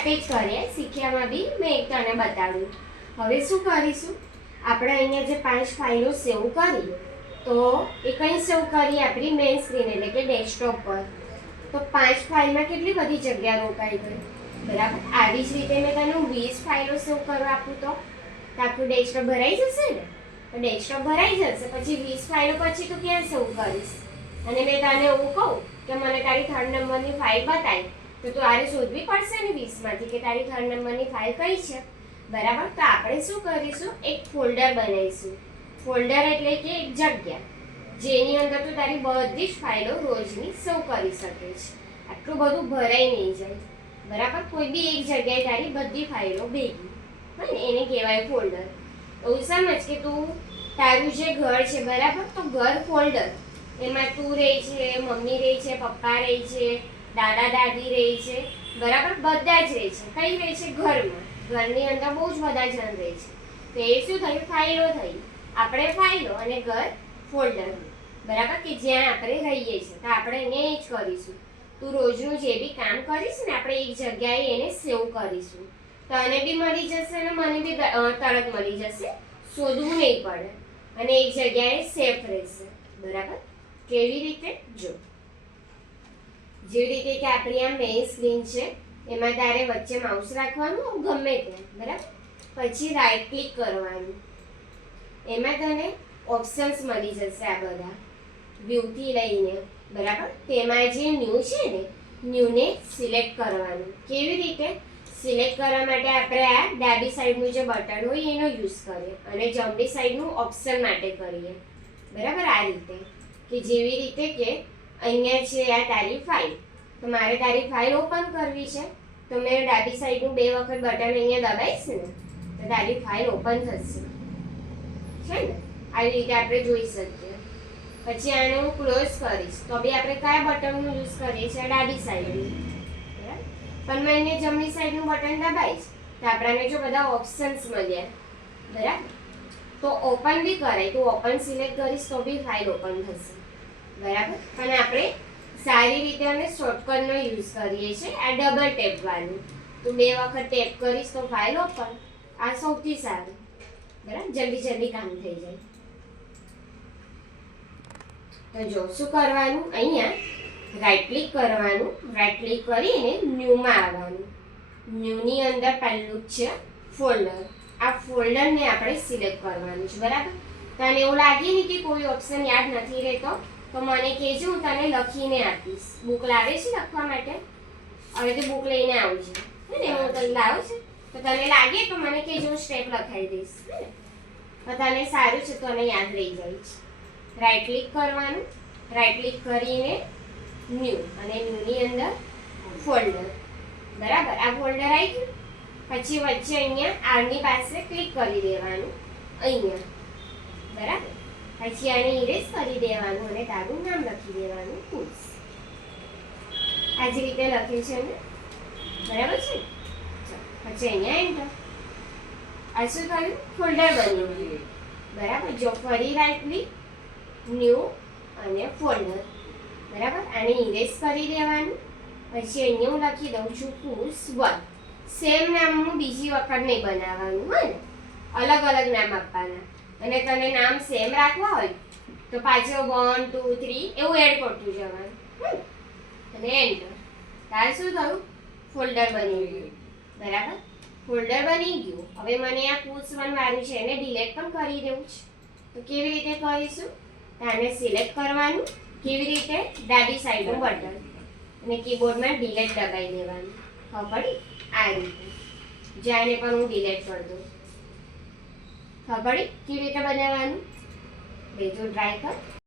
જાતે જ કરીએ, શીખ્યામાં બી મેં એક તને બતાવ્યું. હવે શું કરીશું, આપણે અહીંયા જે 5 ફાઇલો સેવ કરી, તો એ કઈ સેવ કરી આપણી મેઇન સ્ક્રીન એટલે કે ડેસ્કટોપ પર. તો 5 ફાઇલમાં કેટલી બધી જગ્યા રોકાઈ ગઈ, બરાબર. આવી જ રીતે મેં તને 20 ફાઇલો સેવ કરવા આપું તો આખું ડેસ્કટોપ ભરાઈ જશે ને. તો ડેસ્કટોપ ભરાઈ જશે પછી 20 ફાઇલો પછી તું ક્યાં સેવ કરીશ? અને મેં તને એવું કહું કે મને તારી 3rd નંબરની ફાઇલ બતાવી, તો તું આરે શોધવી પડશે ને 20 માંથી કે તારી 3rd નંબરની ફાઇલ કઈ છે, બરાબર. તો આપણે શું કરીશું, એક ફોલ્ડર બનાવીશું. ફોલ્ડર એટલે કે એક જગ્યા જેની અંદર તું તારી બધી જ ફાઇલો રોજની સેવ કરી શકે છે. આટલું બધું ભરાઈ નહીં જાય, બરાબર. કોઈ બી એક જગ્યાએ તારી બધી ફાઇલો ભેગી હોય ને એને કહેવાય ફોલ્ડર. એવું સમજ કે તું તારું જે ઘર છે, બરાબર, તો ઘર ફોલ્ડર, એમાં તું રહે છે, મમ્મી રહે છે, પપ્પા રહે છે, દાદા દાદી રહે છે, બરાબર, બધા જ રહે છે. કઈ રહે છે? ઘરમાં. ઘરની અંદર બહુ જ બધા જણ રહે છે. તો એ શું થયું? ફાઇલો થઈ. આપણે ફાઇલો અને ઘર ફોલ્ડર, બરાબર, કે જ્યાં આપણે રહીએ છીએ. તો આપણે એને જ કરીશું. તું રોજનું જે બી કામ કરીશ ને આપણે એક જગ્યાએ એને સેવ કરીશું. તને બી મળી જશે અને મને બી તરત મળી જશે, શોધવું નહીં પડે અને એક જગ્યાએ સેફ રહેશે, બરાબર. કેવી રીતે? જો, જેવી રીતે કે આપણી આ મેઇન સ્ક્રીન છે, એમાં તારે વચ્ચે માઉસ રાખવાનું ગમે ત્યાં, બરાબર. પછી રાઈટ ક્લિક કરવાનું, એમાં તને ઓપ્શન્સ મળી જશે આ બધા વ્યૂથી લઈને, બરાબર. તેમાં જે ન્યૂ છે ને, ન્યૂને સિલેક્ટ કરવાનું. કેવી રીતે સિલેક્ટ કરવા માટે? આપણે આ ડાબી સાઈડનું જે બટન હોય એનો યુઝ કરીએ અને જમણી સાઈડનું ઓપ્શન માટે કરીએ, બરાબર. આ રીતે કે જેવી રીતે કે અહીંયા છે આ તારી ફાઇલ, તો મારે તારી ફાઇલ ઓપન કરવી છે, તો મેં ડાબી સાઈડનું 2 વખત બટન અહીંયા દબાઈશ ને તો તારી ફાઇલ ઓપન થશે, છે ને. આવી રીતે આપણે જોઈ શકીએ. પછી આને હું ક્લોઝ કરીશ તો બી આપણે કયા બટનનો યુઝ કરીએ છીએ? ડાબી સાઈડનું, બરાબર. પણ મેં એને જમણી સાઈડનું બટન દબાઈશ તો આપણને જો બધા ઓપ્શન્સ મળ્યા, બરાબર. તો ઓપન બી કરાય, તો ઓપન સિલેક્ટ કરીશ તો બી ફાઇલ ઓપન થશે, બરાબર. પણ આપણે સારી રીતે અને શોર્ટકટનો યુઝ કરીએ છીએ આ ડબલ ટેપ વાળું. તો 2 વખત ટેપ કરીશ તો ફાઇલ ઓપન. આ સૌથી સારું, બરાબર. જલ્દી કામ થઈ જાય. તો જો શું કરવાનું, અહીંયા રાઈટ ક્લિક કરવાનું, રાઈટ ક્લિક કરીને ન્યૂમાં આવવાનું. ન્યૂની અંદર પહેલું જ છે ફોલ્ડર. આ ફોલ્ડરને આપણે સિલેક્ટ કરવાનું છે, બરાબર. તને એવું લાગે ને કે કોઈ ઓપ્શન યાદ નથી રહેતો તો મને કહેજો, હું તને લખીને આપીશ. બુક લાવે છે લખવા માટે? હવે તો બુક લઈને આવજે, હે ને. હું તને લાવું છું તો તને લાગે તો મને કહેજો, હું સ્ટેપ લખાવી દઈશ, હે ને. તો તને સારું છે, તને યાદ રહી જાય છે. રાઈટ ક્લિક કરવાનું, રાઈટ ક્લિક કરીને ન્યૂ અને ન્યૂની અંદર ફોલ્ડર, બરાબર. આ ફોલ્ડર આવી ગયું. પછી વચ્ચે અહીંયા આરની પાસે ક્લિક કરી દેવાનું અહીંયા, બરાબર. પછી આને ઇરેઝ કરી દેવાનું અને તારું નામ લખી દેવાનું, ટૂલ્સ. આ જ રીતે લખે છે ને, બરાબર છે. પછી અહીંયા એન્ટર. આ શું થયું? ફોલ્ડર બની ગયું, બરાબર. જો ફરી રાઈટ ક્લિક, ન્યૂ અને ફોલ્ડર, બરાબર. આને ઇરેઝ કરી દેવાનું. પછી અહીંયા હું લખી દઉં છું પુશ 1. સેમ નામનું બીજી વખત નહીં બનાવવાનું, હોય ને. અલગ અલગ નામ આપવાના. અને તને નામ સેમ રાખવા હોય તો પાછળ 1 2 3 એવું એડ કરતું જવાનું, અને એન્ટર. તારે શું થયું? ફોલ્ડર બની ગયું, બરાબર. ફોલ્ડર બની ગયું. હવે મને આ પુશ 1 વાળું છે એને ડિલીટ પણ કરી દેવું છે. તો કેવી રીતે કરીશું? આને સિલેક્ટ કરવાનું. કેવી રીતે? ડાબી સાઈડનું બટન અને કીબોર્ડમાં ડિલીટ દબાવી દેવાનું. ખબર પડી? આ રીતે. જાને પણ હું ડિલીટ કરી દઉં. ખબર પડી કેવી રીતે બનાવવાનું? બેજો ટ્રાય કર.